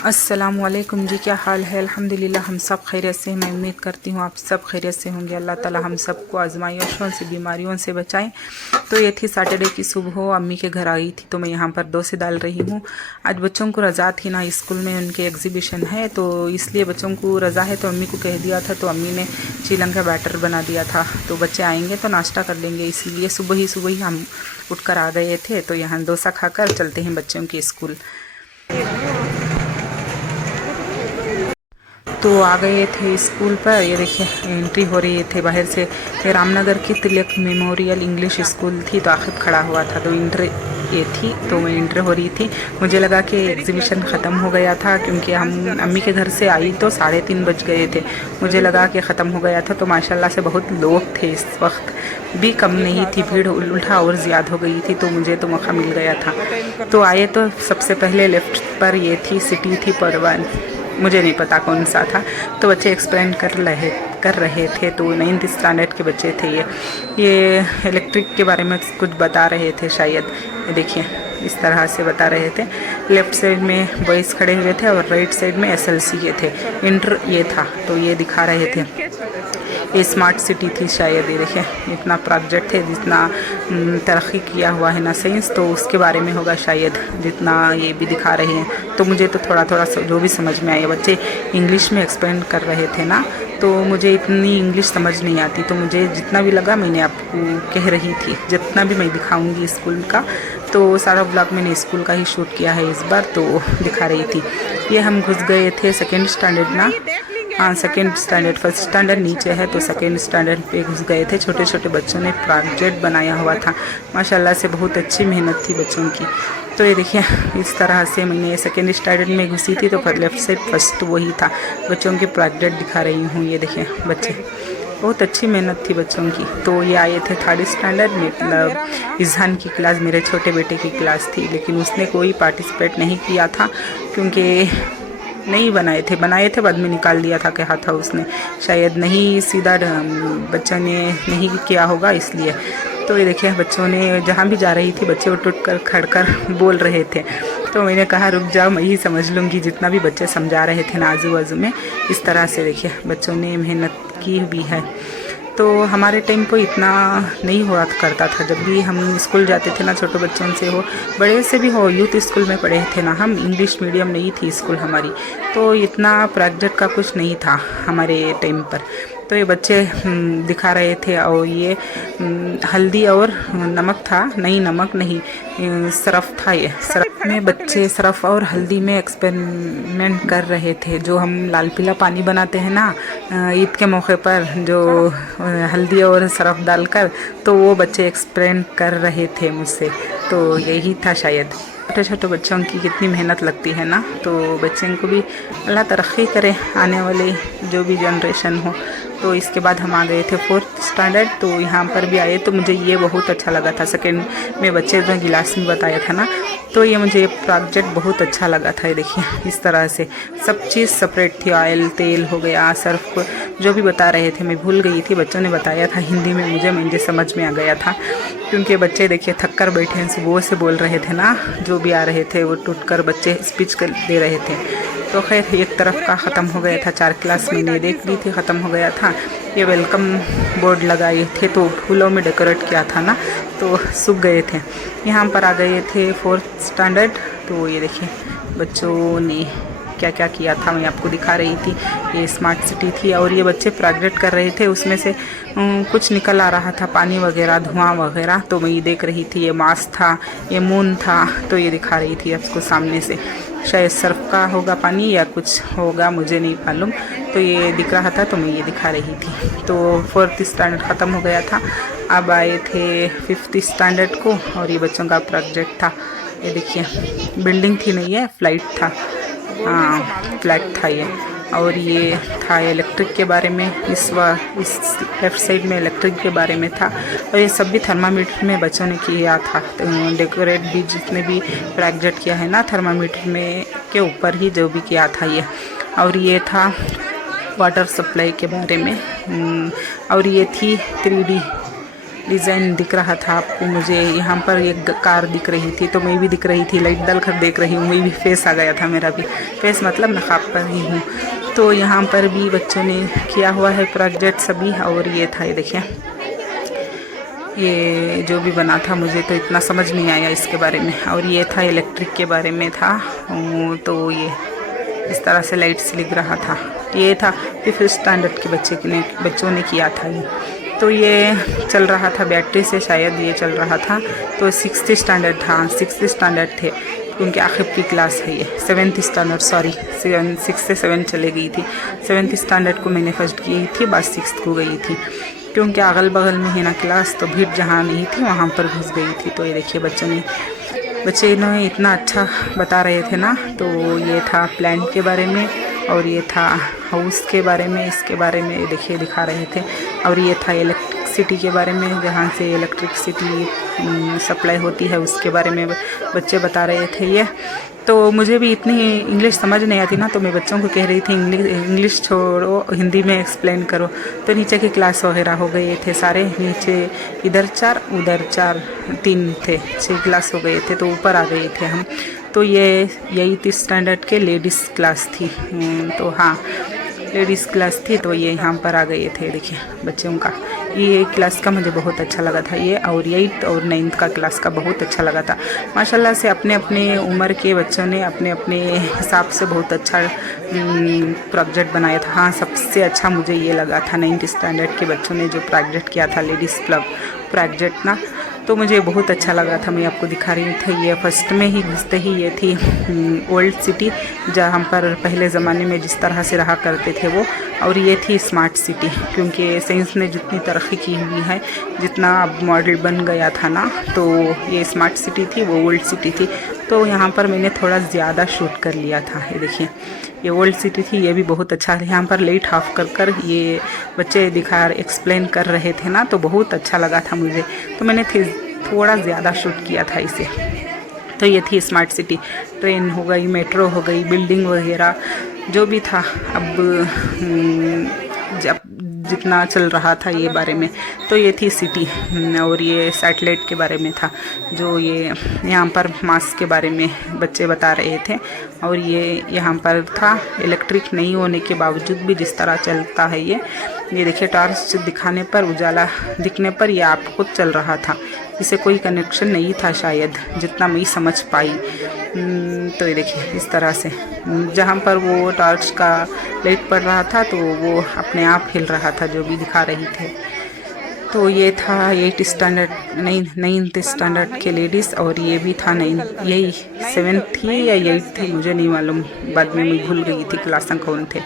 अस्सलामुअलैकुम जी, क्या हाल है। अल्हम्दुलिल्लाह हम सब खैरियत से हैं। मैं उम्मीद करती हूँ आप सब खैरियत से होंगे। अल्लाह ताला हम सबको आजमाइशों से, बीमारियों से बचाएं। तो ये थी सैटरडे की सुबह, अम्मी के घर आई थी तो मैं यहाँ पर डोसे डाल रही हूँ। आज बच्चों को रज़ा थी ना, स्कूल में उनके एग्जीबिशन है तो इसलिए बच्चों को रज़ा है। तो अम्मी को कह दिया था तो अम्मी ने चिलन का बैटर बना दिया था। तो बच्चे आएंगे तो नाश्ता कर लेंगे, इसीलिए सुबह ही हम उठकर आ गए थे। तो यहाँ डोसा खाकर चलते हैं बच्चों के स्कूल। तो आ गए थे स्कूल पर। ये देखिए एंट्री हो रही थे बाहर से। ये रामनगर की तिलक मेमोरियल इंग्लिश स्कूल थी तो आखिर खड़ा हुआ था तो इंटर ये थी तो मैं इंटर हो रही थी। मुझे लगा कि एग्जीबिशन ख़त्म हो गया था क्योंकि हम अम्मी के घर से आई तो 3:30 बज गए थे। मुझे लगा कि ख़त्म हो गया था तो माशाल्लाह से बहुत लोग थे, इस वक्त भी कम नहीं थी, भीड़ उल्टा और ज़्यादा हो गई थी। तो मुझे तो मौका मिल गया था। तो आए तो सबसे पहले लेफ्ट पर ये थी सिटी थी परवान, मुझे नहीं पता कौन सा था। तो बच्चे एक्सप्लेन कर रहे थे। तो 9th स्टैंडर्ड के बच्चे थे। ये इलेक्ट्रिक के बारे में कुछ बता रहे थे शायद। ये देखिए इस तरह से बता रहे थे। लेफ्ट साइड में बॉयज़ खड़े हुए थे और राइट साइड में एसएलसी के थे, इंटर ये था। तो ये दिखा रहे थे। ये स्मार्ट सिटी थी शायद। ये देखिए इतना प्रोजेक्ट है, जितना तरक्की किया हुआ है ना साइंस, तो उसके बारे में होगा शायद, जितना ये भी दिखा रहे हैं। तो मुझे तो थोड़ा थोड़ा जो भी समझ में आया, बच्चे इंग्लिश में एक्सप्लेन कर रहे थे ना, तो मुझे इतनी इंग्लिश समझ नहीं आती। तो मुझे जितना भी लगा मैंने आपको कह रही थी। जितना भी मैं दिखाऊंगी स्कूल का, तो सारा ब्लॉग मैंने स्कूल का ही शूट किया है इस बार, तो दिखा रही थी। ये हम घुस गए थे सेकेंड स्टैंडर्ड ना, हाँ सेकेंड स्टैंडर्ड, फर्स्ट स्टैंडर्ड नीचे है तो सेकेंड स्टैंडर्ड पे घुस गए थे। छोटे छोटे बच्चों ने प्रोजेक्ट बनाया हुआ था, माशाल्लाह से बहुत अच्छी मेहनत थी बच्चों की। तो ये देखिए इस तरह से मैंने सेकेंड स्टैंडर्ड में घुसी थी तो लेफ्ट साइड फर्स्ट वही था। बच्चों के प्रोजेक्ट दिखा रही हूँ। ये देखिए बच्चे, बहुत अच्छी मेहनत थी बच्चों की। तो ये आए थे थर्ड स्टैंडर्ड में, मतलब इजहान की क्लास, मेरे छोटे बेटे की क्लास थी। लेकिन उसने कोई पार्टिसिपेट नहीं किया था क्योंकि नहीं बनाए थे बाद में निकाल दिया था, कहा था उसने शायद नहीं, सीधा बच्चों ने नहीं किया होगा इसलिए। तो ये देखिए बच्चों ने जहाँ भी जा रही थी बच्चे उठ कर खड़कर बोल रहे थे। तो मैंने कहा रुक जाओ मैं ही समझ लूँगी, जितना भी बच्चे समझा रहे थे ना आजू बाजू में। इस तरह से देखिए बच्चों ने मेहनत की भी है। तो हमारे टाइम पर इतना नहीं हुआ करता था। जब भी हम स्कूल जाते थे ना, छोटे बच्चों से हो बड़े से भी हो, यूथ स्कूल में पढ़े थे ना हम, इंग्लिश मीडियम नहीं थी स्कूल हमारी, तो इतना प्रोजेक्ट का कुछ नहीं था हमारे टाइम पर। तो ये बच्चे दिखा रहे थे। और ये हल्दी और नमक था, नहीं नमक नहीं, सरफ था। ये सरफ में बच्चे सरफ और हल्दी में एक्सपेरिमेंट कर रहे थे। जो हम लाल पीला पानी बनाते हैं ना ईद के मौके पर, जो हल्दी और सरफ डालकर, तो वो बच्चे एक्सपेरिमेंट कर रहे थे मुझसे। तो यही था शायद। छोटे छोटे बच्चों की कितनी मेहनत लगती है ना। तो बच्चों को भी अल्लाह तरक्की करे, आने वाले जो भी जनरेशन हो। तो इसके बाद हम आ गए थे फोर्थ स्टैंडर्ड। तो यहाँ पर भी आए तो मुझे ये बहुत अच्छा लगा था। सेकेंड में बच्चे ने गिलास में बताया था ना, तो ये मुझे प्रोजेक्ट बहुत अच्छा लगा था। ये देखिए इस तरह से सब चीज़ सेपरेट थी। ऑयल, तेल हो गया, सर्फ, जो भी बता रहे थे मैं भूल गई थी। बच्चों ने बताया था हिंदी में, मुझे समझ में आ गया था क्योंकि बच्चे देखिए थक कर बैठे हैं, सुबह से बोल रहे थे ना, जो भी आ रहे थे वो टूट कर बच्चे स्पीच कर दे रहे थे। तो खैर एक तरफ का ख़त्म हो गया था, 4 क्लास मैंने देख ली थी, ख़त्म हो गया था। ये वेलकम बोर्ड लगाए थे तो फूलों में डेकोरेट किया था ना, तो सूख गए थे। यहाँ पर आ गए थे फोर्थ स्टैंडर्ड। तो ये देखिए बच्चों ने क्या क्या किया था मैं आपको दिखा रही थी। ये स्मार्ट सिटी थी और ये बच्चे प्रोजेक्ट कर रहे थे। उसमें से कुछ निकल आ रहा था, पानी वगैरह, धुआं वगैरह। तो मैं ये देख रही थी। ये मास था, ये मून था। तो ये दिखा रही थी आपको सामने से, शायद सर्फ का होगा पानी या कुछ होगा, मुझे नहीं मालूम। तो ये दिख रहा था तो मैं ये दिखा रही थी। तो फोर्थ स्टैंडर्ड ख़त्म हो गया था। अब आए थे फिफ्थ स्टैंडर्ड को और ये बच्चों का प्रोजेक्ट था। ये देखिए बिल्डिंग थी, नहीं है फ्लाइट था, हाँ फ्लैट था ये। और ये था इलेक्ट्रिक के बारे में, इस लेफ्ट साइड में इलेक्ट्रिक के बारे में था। और ये सब भी थर्मामीटर में बच्चों ने किया था। डेकोरेट भी जितने भी प्रोजेक्ट किया है ना थर्मामीटर में के ऊपर ही जो भी किया था ये। और ये था वाटर सप्लाई के बारे में। और ये थी 3D डिज़ाइन दिख रहा था आपको। मुझे यहाँ पर एक कार दिख रही थी, तो मैं भी दिख रही थी, लाइट डाल कर देख रही हूँ, मैं भी फेस आ गया था मेरा भी। फेस मतलब नकाब पर ही हूँ। तो यहाँ पर भी बच्चों ने किया हुआ है प्रोजेक्ट सभी। और ये था, ये देखिए, ये जो भी बना था मुझे तो इतना समझ नहीं आया इसके बारे में। और ये था इलेक्ट्रिक के बारे में था। तो ये इस तरह से लाइट्स लिख रहा था। ये था 5th स्टैंडर्ड के बच्चों ने किया था ये। तो ये चल रहा था बैटरी से, शायद ये चल रहा था। तो 6th स्टैंडर्ड था, 6th स्टैंडर्ड थे क्योंकि आखिर की क्लास है ये। 7th स्टैंडर्ड, सॉरी 6 से 7 चले गई थी। 7th स्टैंडर्ड को मैंने फर्स्ट की थी, बस 6th को गई थी क्योंकि अगल बगल में है ना क्लास, तो भीड़ जहाँ नहीं थी वहाँ पर घुस गई थी। तो ये देखिए बच्चे इन्होंने इतना अच्छा बता रहे थे ना। तो ये था प्लान के बारे में, और ये था हाउस के बारे में, इसके बारे में देखिए दिखा रहे थे। और ये था इलेक्ट्रिसिटी के बारे में, जहाँ से इलेक्ट्रिसिटी सप्लाई होती है उसके बारे में बच्चे बता रहे थे ये। तो मुझे भी इतनी इंग्लिश समझ नहीं आती ना, तो मैं बच्चों को कह रही थी इंग्लिश छोड़ो, हिंदी में एक्सप्लेन करो। तो नीचे की क्लास वगैरह हो गए थे सारे, नीचे इधर 4 उधर 4 3 थे, 6 क्लास हो गए थे। तो ऊपर आ गए थे हम। तो ये 8th स्टैंडर्ड के लेडीज़ क्लास थी। तो हाँ, लेडीज़ क्लास थी। तो ये यहाँ पर आ गए थे, देखिए बच्चों का ये क्लास का मुझे बहुत अच्छा लगा था ये। और 8th और 9th का क्लास का बहुत अच्छा लगा था। माशाल्लाह से अपने अपने उम्र के बच्चों ने अपने अपने हिसाब से बहुत अच्छा प्रोजेक्ट बनाया था। हाँ, सबसे अच्छा मुझे ये लगा था 9th स्टैंडर्ड के बच्चों ने जो प्रोजेक्ट किया था, लेडीज़ क्लब प्रोजेक्ट ना, तो मुझे बहुत अच्छा लगा था। मैं आपको दिखा रही थी। ये फर्स्ट में ही घुसते ही ये थी ओल्ड सिटी, जहाँ पर पहले ज़माने में जिस तरह से रहा करते थे वो। और ये थी स्मार्ट सिटी, क्योंकि साइंस ने जितनी तरक्की की हुई है, जितना अब मॉडल बन गया था ना, तो ये स्मार्ट सिटी थी, वो ओल्ड सिटी थी। तो यहाँ पर मैंने थोड़ा ज़्यादा शूट कर लिया था। ये देखिए, ये ओल्ड सिटी थी, ये भी बहुत अच्छा था। यहाँ पर लाइट ऑफ कर ये बच्चे एक्सप्लेन कर रहे थे ना, तो बहुत अच्छा लगा था मुझे। तो मैंने थोड़ा ज़्यादा शूट किया था इसे। तो ये थी स्मार्ट सिटी, ट्रेन हो गई, मेट्रो हो गई, बिल्डिंग वगैरह जो भी था। अब जब जितना चल रहा था ये बारे में, तो ये थी सिटी। और ये सैटेलाइट के बारे में था, जो ये यहाँ पर मास के बारे में बच्चे बता रहे थे। और ये यहाँ पर था इलेक्ट्रिक नहीं होने के बावजूद भी जिस तरह चलता है ये देखिए, टॉर्च दिखाने पर, उजाला दिखने पर ये आप खुद चल रहा था। इसे कोई कनेक्शन नहीं था शायद, जितना मैं समझ पाई। तो ये देखिए इस तरह से जहाँ पर वो टॉर्च का लाइट पड़ रहा था, तो वो अपने आप हिल रहा था, जो भी दिखा रही थे। तो ये था 8th स्टैंडर्ड, 9th स्टैंडर्ड के लेडीज़। और ये भी था 9, यही 7th थी या 8th थी, मुझे नहीं मालूम, बाद में मैं भूल गई थी क्लास कौन थे।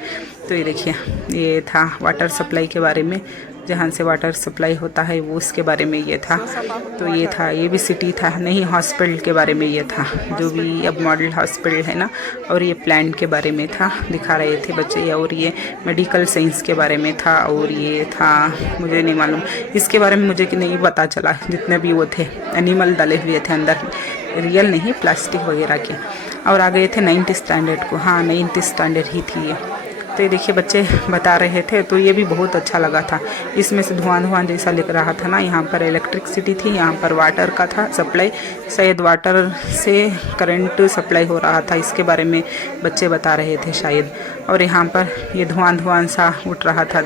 तो ये देखिए, ये था वाटर सप्लाई के बारे में, जहाँ से वाटर सप्लाई होता है वो उसके बारे में ये था। तो ये था, ये भी सिटी था, नहीं हॉस्पिटल के बारे में ये था, जो भी अब मॉडल हॉस्पिटल है ना। और ये प्लांट के बारे में था, दिखा रहे थे बच्चे। और ये मेडिकल साइंस के बारे में था। और ये था, मुझे नहीं मालूम इसके बारे में, मुझे कि नहीं पता चला। जितने भी वो थे एनिमल डाले हुए थे अंदर, रियल नहीं, प्लास्टिक वगैरह के। और आ गए थे 9th स्टैंडर्ड को। हाँ, 9th स्टैंडर्ड ही थी ये। तो ये देखिए बच्चे बता रहे थे, तो ये भी बहुत अच्छा लगा था। इसमें से धुआं जैसा लिख रहा था ना। यहाँ पर इलेक्ट्रिसिटी थी, यहाँ पर वाटर का था सप्लाई, शायद वाटर से करंट सप्लाई हो रहा था, इसके बारे में बच्चे बता रहे थे शायद। और यहाँ पर ये धुआं सा उठ रहा था,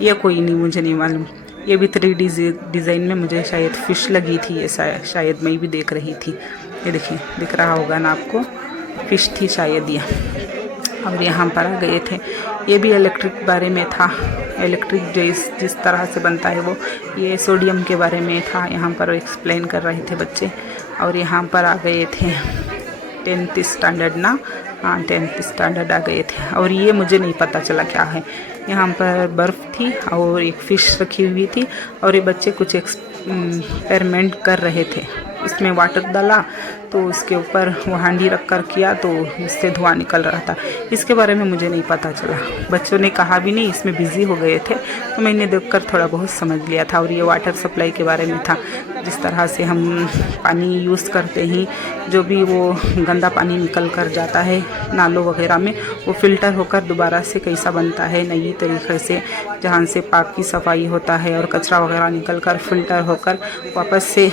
ये कोई नहीं, मुझे नहीं मालूम। ये भी 3D डिज़ाइन में मुझे शायद फ़िश लगी थी, ये शायद मैं भी देख रही थी। ये देखिए, दिख रहा होगा ना आपको, फ़िश थी शायद ये। और यहाँ पर आ गए थे, ये भी इलेक्ट्रिक बारे में था। इलेक्ट्रिक जिस तरह से बनता है वो, ये सोडियम के बारे में था। यहाँ पर एक्सप्लेन कर रहे थे बच्चे। और यहाँ पर आ गए थे 10th स्टैंडर्ड ना, हाँ 10th स्टैंडर्ड आ गए थे। और ये मुझे नहीं पता चला क्या है। यहाँ पर बर्फ़ थी और एक फ़िश रखी हुई थी, और ये बच्चे कुछ एक्सपेरिमेंट कर रहे थे। उसमें वाटर डाला तो उसके ऊपर वो हांडी रख कर किया तो उससे धुआं निकल रहा था। इसके बारे में मुझे नहीं पता चला, बच्चों ने कहा भी नहीं, इसमें बिज़ी हो गए थे तो मैंने देखकर थोड़ा बहुत समझ लिया था। और ये वाटर सप्लाई के बारे में था, जिस तरह से हम पानी यूज़ करते हैं, जो भी वो गंदा पानी निकल कर जाता है नालों वगैरह में, वो फ़िल्टर होकर दोबारा से कैसा बनता है नई तरीके से, जहाँ से पाक की सफाई होता है और कचरा वगैरह निकल कर फ़िल्टर होकर वापस से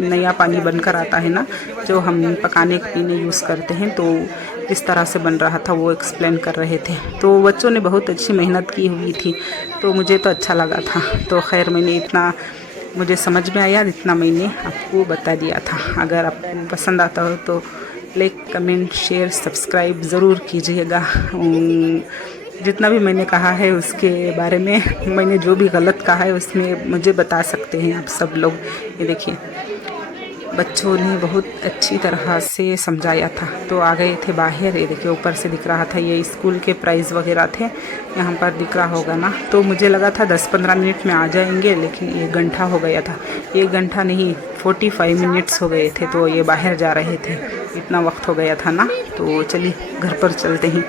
नया पानी बनकर आता है ना, जो हम पकाने पीने यूज़ करते हैं। तो इस तरह से बन रहा था, वो एक्सप्लेन कर रहे थे। तो बच्चों ने बहुत अच्छी मेहनत की हुई थी, तो मुझे तो अच्छा लगा था। तो खैर मैंने इतना मुझे समझ में आया, इतना मैंने आपको बता दिया था। अगर आपको पसंद आता हो तो लाइक कमेंट शेयर सब्सक्राइब ज़रूर कीजिएगा। जितना भी मैंने कहा है उसके बारे में, मैंने जो भी गलत कहा है उसमें मुझे बता सकते हैं आप सब लोग। ये देखिए बच्चों ने बहुत अच्छी तरह से समझाया था। तो आ गए थे बाहर, ये देखिए ऊपर से दिख रहा था, ये स्कूल के प्राइज़ वगैरह थे, यहाँ पर दिख रहा होगा ना। तो मुझे लगा था 10-15 मिनट में आ जाएंगे, लेकिन 1 घंटा हो गया था। 1 घंटा नहीं 45 मिनट्स हो गए थे, तो ये बाहर जा रहे थे, इतना वक्त हो गया था ना। तो चलिए घर पर चलते हैं।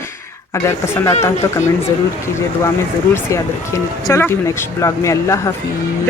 अगर पसंद आता है तो कमेंट ज़रूर कीजिए, दुआ में ज़रूर से याद रखिए। चलो नेक्स्ट ब्लॉग में, अल्लाह हाफिज़।